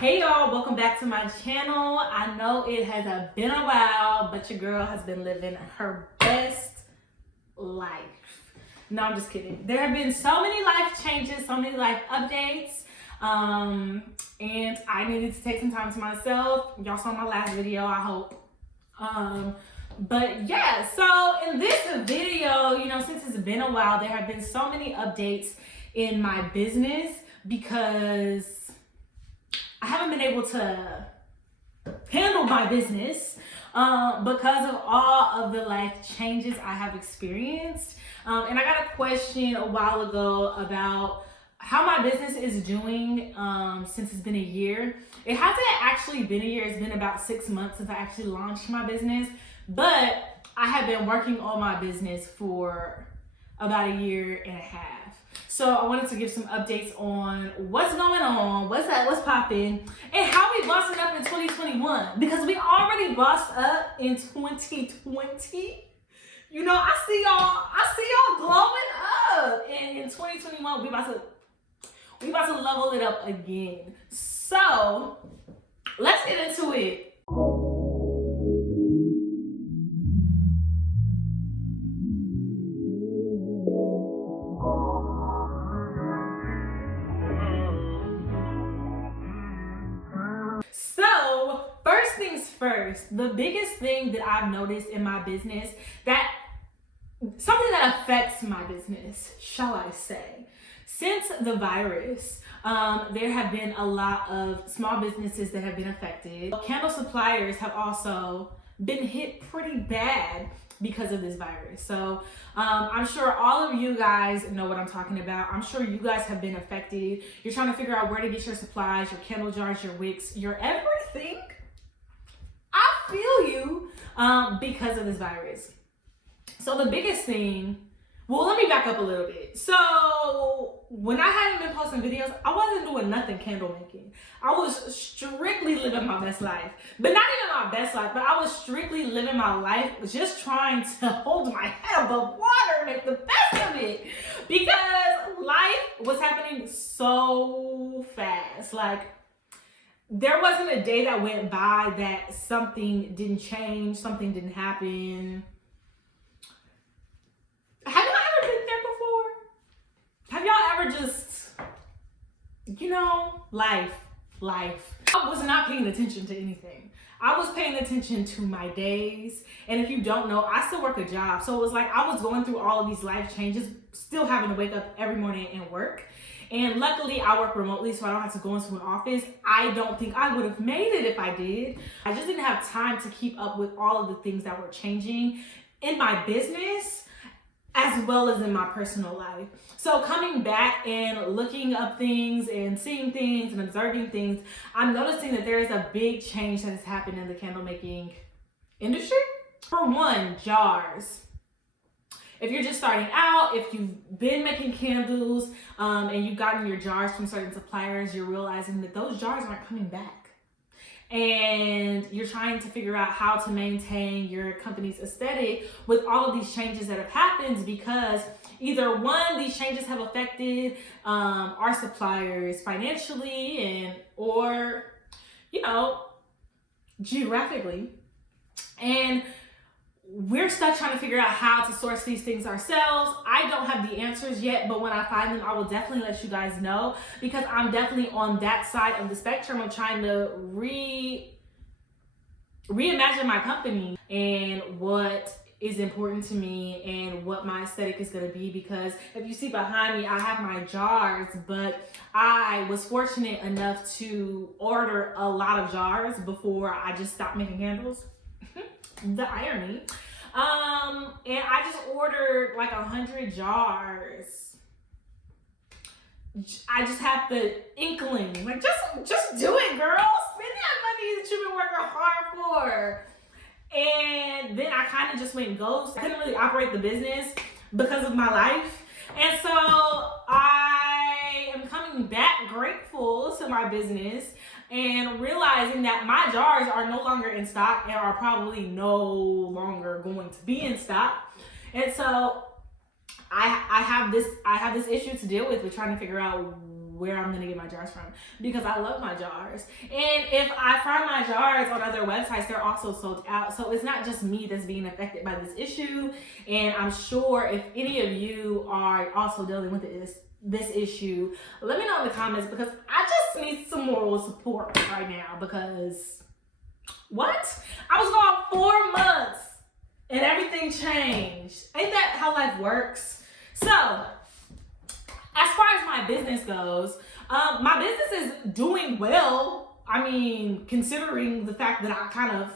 Hey y'all, welcome back to my channel. I know it has been a while, but your girl has been living her best life. No, I'm just kidding. There have been so many life changes, so many life updates, and I needed to take some time to myself. Y'all saw my last video, I hope. But yeah, so in this video, since it's been a while, there have been so many updates in my business because I haven't been able to handle my business because of all of the life changes I have experienced. And I got a question a while ago about how my business is doing since it's been a year. It hasn't actually been a year. It's been about 6 months since I actually launched my business, but I have been working on my business for about a year and a half. So I wanted to give some updates on what's going on, what's popping, and how we bossing up in 2021. Because we already bossed up in 2020. I see y'all glowing up. And in 2021, we about to level it up again. So let's get into it. So first things first, the biggest thing that I've noticed in my business, something that affects my business, shall I say, since the virus, there have been a lot of small businesses that have been affected. Candle suppliers have also been hit pretty bad because of this virus. So I'm sure all of you guys know what I'm talking about. I'm sure you guys have been affected. You're trying to figure out where to get your supplies, your candle jars, your wicks, your everything. I feel you because of this virus. So the biggest thing, well, let me back up a little bit. So when I hadn't been posting videos, I wasn't doing nothing candle making. I was strictly living my best life. But not even my best life, but I was strictly living my life, just trying to hold my head above water and make the best of it. Because life was happening so fast. Like, there wasn't a day that went by that something didn't change, something didn't happen. Have y'all ever been there before? Have y'all ever just, life. I was not paying attention to anything. I was paying attention to my days. And if you don't know, I still work a job. So it was like I was going through all of these life changes, still having to wake up every morning and work. And luckily I work remotely, so I don't have to go into an office. I don't think I would have made it if I did. I just didn't have time to keep up with all of the things that were changing in my business as well as in my personal life. So coming back and looking up things and seeing things and observing things, I'm noticing that there is a big change that has happened in the candle making industry. For one, jars. If you're just starting out, if you've been making candles and you've gotten your jars from certain suppliers, you're realizing that those jars aren't coming back. And you're trying to figure out how to maintain your company's aesthetic with all of these changes that have happened, because either one, these changes have affected our suppliers financially or geographically. And we're stuck trying to figure out how to source these things ourselves. I don't have the answers yet, but when I find them, I will definitely let you guys know, because I'm definitely on that side of the spectrum of trying to reimagine my company and what is important to me and what my aesthetic is going to be. Because if you see behind me, I have my jars, but I was fortunate enough to order a lot of jars before I just stopped making candles. The irony. And I just ordered like 100 jars. I just have the inkling, like just do it, girl. Spend that money that you've been working hard for. And then I kind of just went ghost. I couldn't really operate the business because of my life. And so I am coming back grateful to my business and realizing that my jars are no longer in stock and are probably no longer going to be in stock. And so I have this issue to deal with trying to figure out where I'm gonna get my jars from because I love my jars. And if I find my jars on other websites, they're also sold out. So it's not just me that's being affected by this issue. And I'm sure if any of you are also dealing with this issue, let me know in the comments because I just need some moral support right now because what? I was gone 4 months and everything changed. Ain't that how life works? So, as far as my business goes, my business is doing well. I mean, considering the fact that I kind of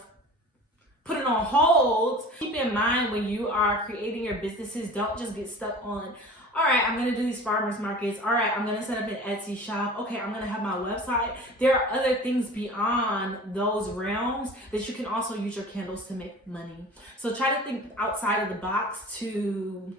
put it on hold. Keep in mind when you are creating your businesses, don't just get stuck on, all right, I'm gonna do these farmers markets. All right, I'm gonna set up an Etsy shop. Okay, I'm gonna have my website. There are other things beyond those realms that you can also use your candles to make money. So try to think outside of the box to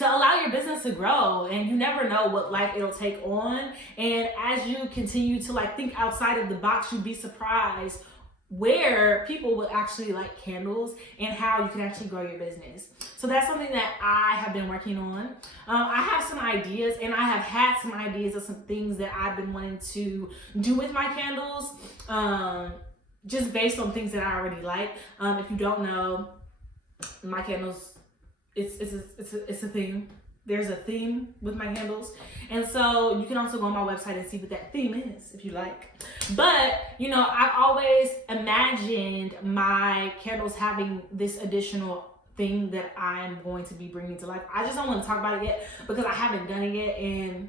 allow your business to grow, and you never know what life it'll take on. And as you continue to like think outside of the box, you'd be surprised where people will actually like candles and how you can actually grow your business. So that's something that I have been working on. I have some ideas, and I have had some ideas of some things that I've been wanting to do with my candles, just based on things that I already like. If you don't know, my candles, it's a theme. There's a theme with my candles, and so you can also go on my website and see what that theme is if you like. But you know, I've always imagined my candles having this additional thing that I'm going to be bringing to life. I just don't want to talk about it yet because I haven't done it yet, and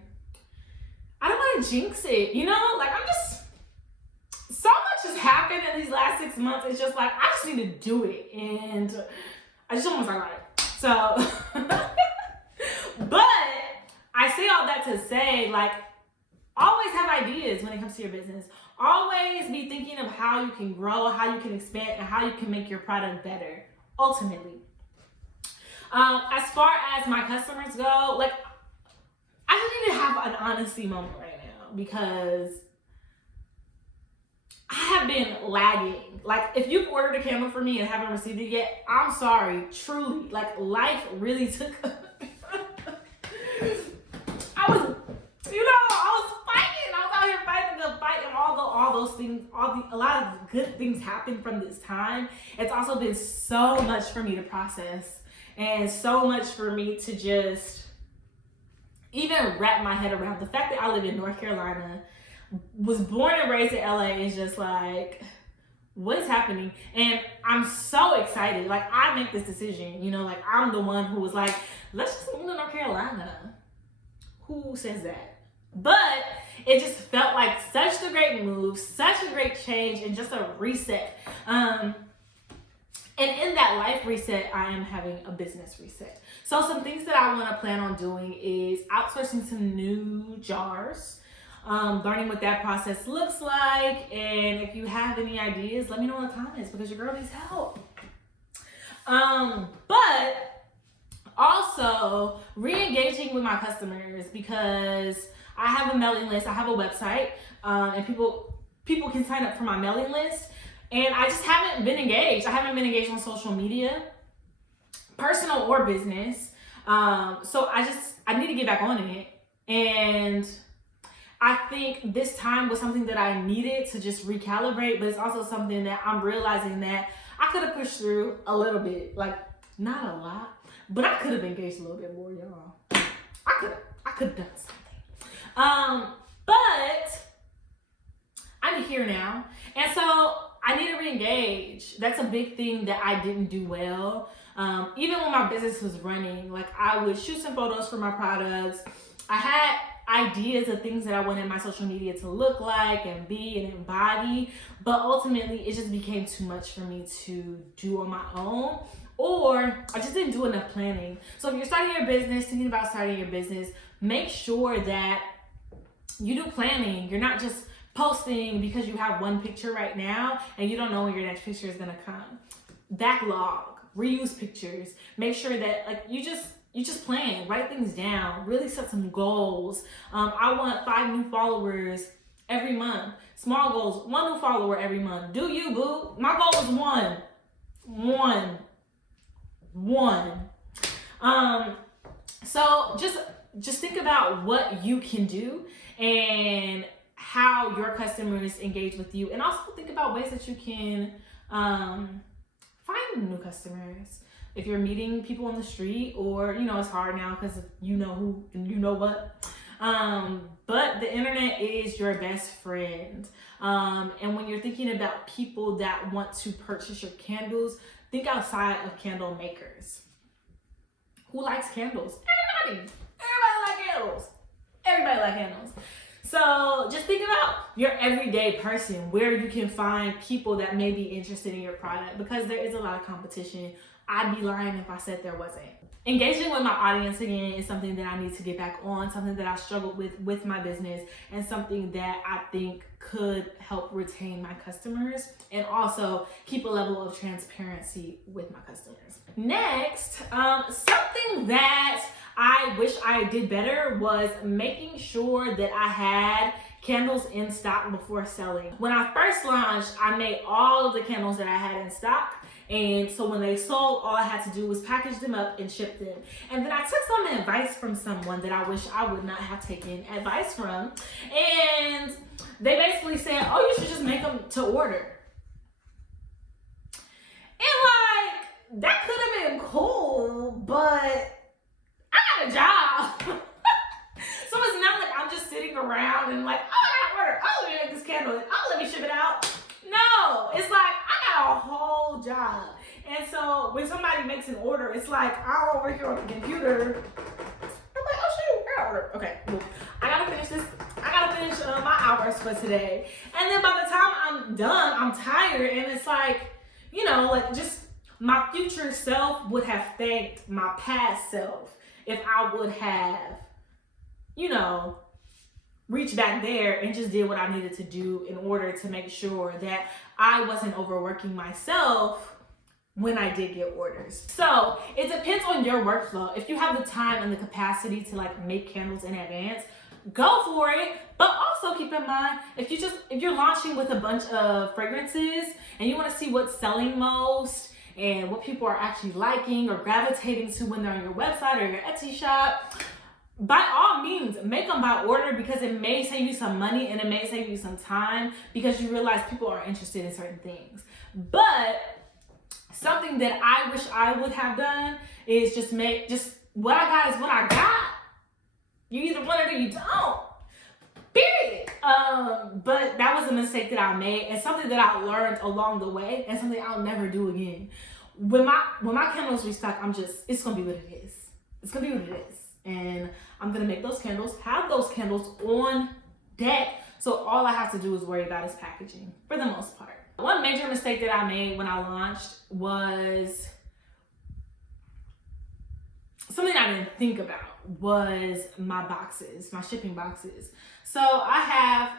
I don't want to jinx it. You know, like I'm just, so much has happened in these last 6 months. It's just like I just need to do it, and I just don't want to talk about it. So, but I say all that to say, like, always have ideas when it comes to your business. Always be thinking of how you can grow, how you can expand, and how you can make your product better, ultimately. As far as my customers go, like, I just need to have an honesty moment right now because I have been lagging. Like, if you've ordered a candle for me and haven't received it yet, I'm sorry, truly. Like, life really took... I was fighting. I was out here fighting the fight, and all those things, a lot of good things happened from this time. It's also been so much for me to process, and so much for me to just even wrap my head around. The fact that I live in North Carolina, was born and raised in LA, is just like, what is happening? And I'm so excited. Like, I make this decision, you know, like I'm the one who was like, let's just move to North Carolina. Who says that? But it just felt like such a great move, such a great change, and just a reset. And in that life reset, I am having a business reset. So some things that I want to plan on doing is outsourcing some new jars, learning what that process looks like. And if you have any ideas, let me know in the comments because your girl needs help. But also re-engaging with my customers because I have a mailing list, I have a website, and people can sign up for my mailing list. And I just haven't been engaged. I haven't been engaged on social media, personal or business. So I need to get back on it. And I think this time was something that I needed to just recalibrate, but it's also something that I'm realizing that I could have pushed through a little bit, like not a lot, but I could have engaged a little bit more, y'all. I could have done something. But I'm here now. And so I need to re-engage. That's a big thing that I didn't do well. Even when my business was running, like I would shoot some photos for my products. I had ideas of things that I wanted my social media to look like and be and embody, but ultimately it just became too much for me to do on my own, or I just didn't do enough planning. So if you're starting your business, thinking about starting your business, make sure that you do planning. You're not just posting because you have one picture right now and you don't know when your next picture is gonna come. Backlog, reuse pictures. Make sure that like you just plan, write things down, really set some goals. I want 5 new followers every month. Small goals, 1 new follower every month. Do you, boo? My goal is 1. So just just think about what you can do and how your customers engage with you. And also think about ways that you can find new customers. If you're meeting people on the street, or, it's hard now because you know who and you know what. But the internet is your best friend. And when you're thinking about people that want to purchase your candles, think outside of candle makers. Who likes candles? Everybody. Everybody likes candles. Everybody likes candles. So just think about your everyday person, where you can find people that may be interested in your product, because there is a lot of competition. I'd be lying if I said there wasn't. Engaging with my audience again is something that I need to get back on, something that I struggled with my business, and something that I think could help retain my customers and also keep a level of transparency with my customers. Next, something that I wish I did better was making sure that I had candles in stock before selling. When I first launched, I made all of the candles that I had in stock. And so when they sold, all I had to do was package them up and ship them. And then I took some advice from someone that I wish I would not have taken advice from. And they basically said, oh, you should just make them to order. And that could have been cool, but I got a job. So it's not like I'm just sitting around and oh, I got order. Oh, let me make this candle. Oh, let me ship it out. No, it's like I got a whole job. And so when somebody makes an order, it's like I'm over here on the computer. I'm like, oh shoot, I got order. Okay, cool. I gotta finish this. I gotta finish my hours for today. And then by the time I'm done, I'm tired. And it's like, just my future self would have thanked my past self if I would have, reach back there and just did what I needed to do in order to make sure that I wasn't overworking myself when I did get orders. So it depends on your workflow. If you have the time and the capacity to make candles in advance, go for it. But also keep in mind, if you're launching with a bunch of fragrances and you want to see what's selling most and what people are actually liking or gravitating to when they're on your website or your Etsy shop, by all means, make them by order, because it may save you some money and it may save you some time because you realize people are interested in certain things. But something that I wish I would have done is just what I got is what I got. You either want it or you don't. Period. But that was a mistake that I made and something that I learned along the way and something I'll never do again. When my candles restock, it's gonna be what it is. It's gonna be what it is. And I'm gonna make those candles, have those candles on deck. So all I have to do is worry about is packaging for the most part. One major mistake that I made when I launched was something I didn't think about was my boxes, my shipping boxes. So I have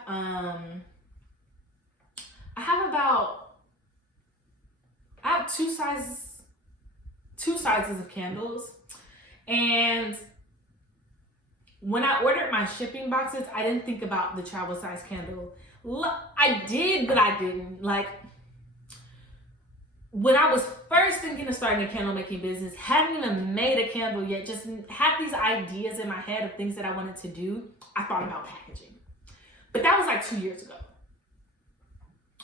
two sizes of candles. And when I ordered my shipping boxes, I didn't think about the travel size candle. I did, but I didn't. When I was first thinking of starting a candle making business, hadn't even made a candle yet, just had these ideas in my head of things that I wanted to do, I thought about packaging. But that was 2 years ago.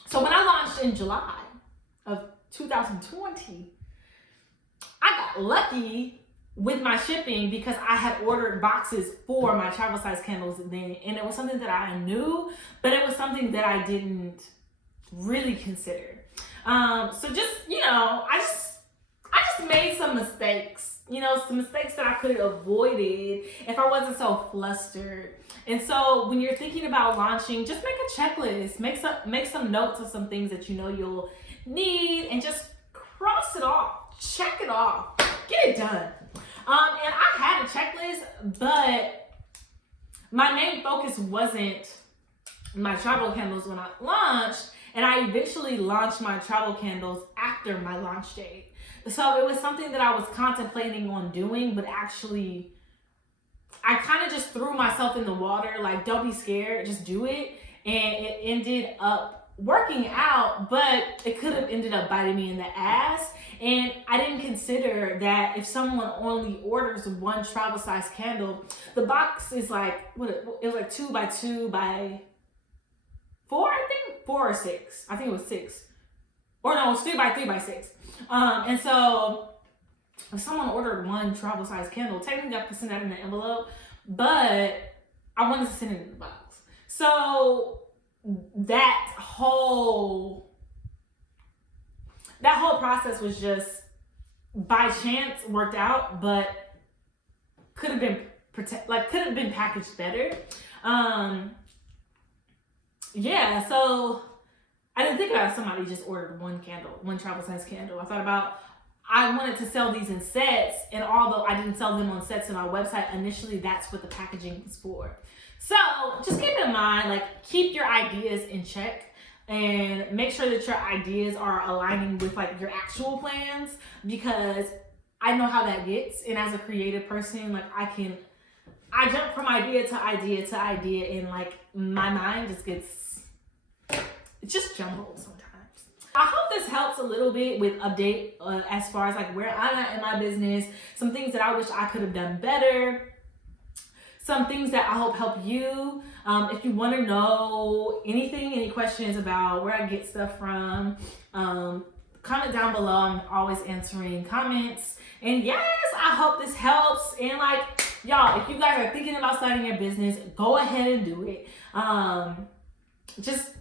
So when I launched in July of 2020, I got lucky with my shipping because I had ordered boxes for my travel size candles then, and it was something that I knew, but it was something that I didn't really consider. So just, I just made some mistakes, some mistakes that I could have avoided if I wasn't so flustered. And so when you're thinking about launching, just make a checklist, make some notes of some things that you'll need, and just cross it off, check it off, get it done. And I had a checklist, but my main focus wasn't my travel candles when I launched, and I eventually launched my travel candles after my launch date. So it was something that I was contemplating on doing, but actually I kind of just threw myself in the water, don't be scared, just do it. And it ended up working out, but it could have ended up biting me in the ass. And I didn't consider that if someone only orders one travel size candle, the box is like, it was like 2 by 2 by 4, I think, 4 or 6. I think it was 6. Or no, it was 3 by 3 by 6. And so if someone ordered one travel size candle, technically I could send that in an envelope, but I wanted to send it in the box. So that whole process was just by chance worked out, but could have been packaged better. Yeah, so I didn't think about somebody just ordered one travel size candle. I thought about, I wanted to sell these in sets, and although I didn't sell them on sets in our website, initially that's what the packaging was for. So just keep in mind, like, keep your ideas in check and make sure that your ideas are aligning with like your actual plans, because I know how that gets. And as a creative person, like I jump from idea to idea to idea, and like my mind just jumbled sometimes. I hope this helps a little bit with update as far as like where I'm at in my business, some things that I wish I could have done better, some things that I hope help you. If you want to know anything, any questions about where I get stuff from, comment down below. I'm always answering comments. And yes, I hope this helps. And like, y'all, if you guys are thinking about starting your business, go ahead and do it. It just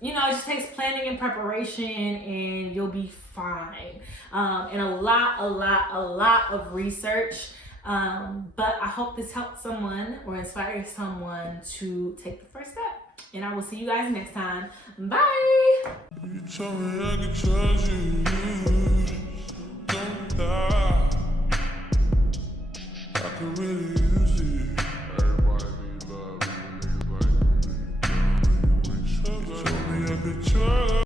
takes planning and preparation, and you'll be fine. And a lot of research. But I hope this helps someone or inspires someone to take the first step. And I will see you guys next time. Bye. You told me I could trust you. Don't die. I could really use it. Everybody need love, niggas like me. You told me I could trust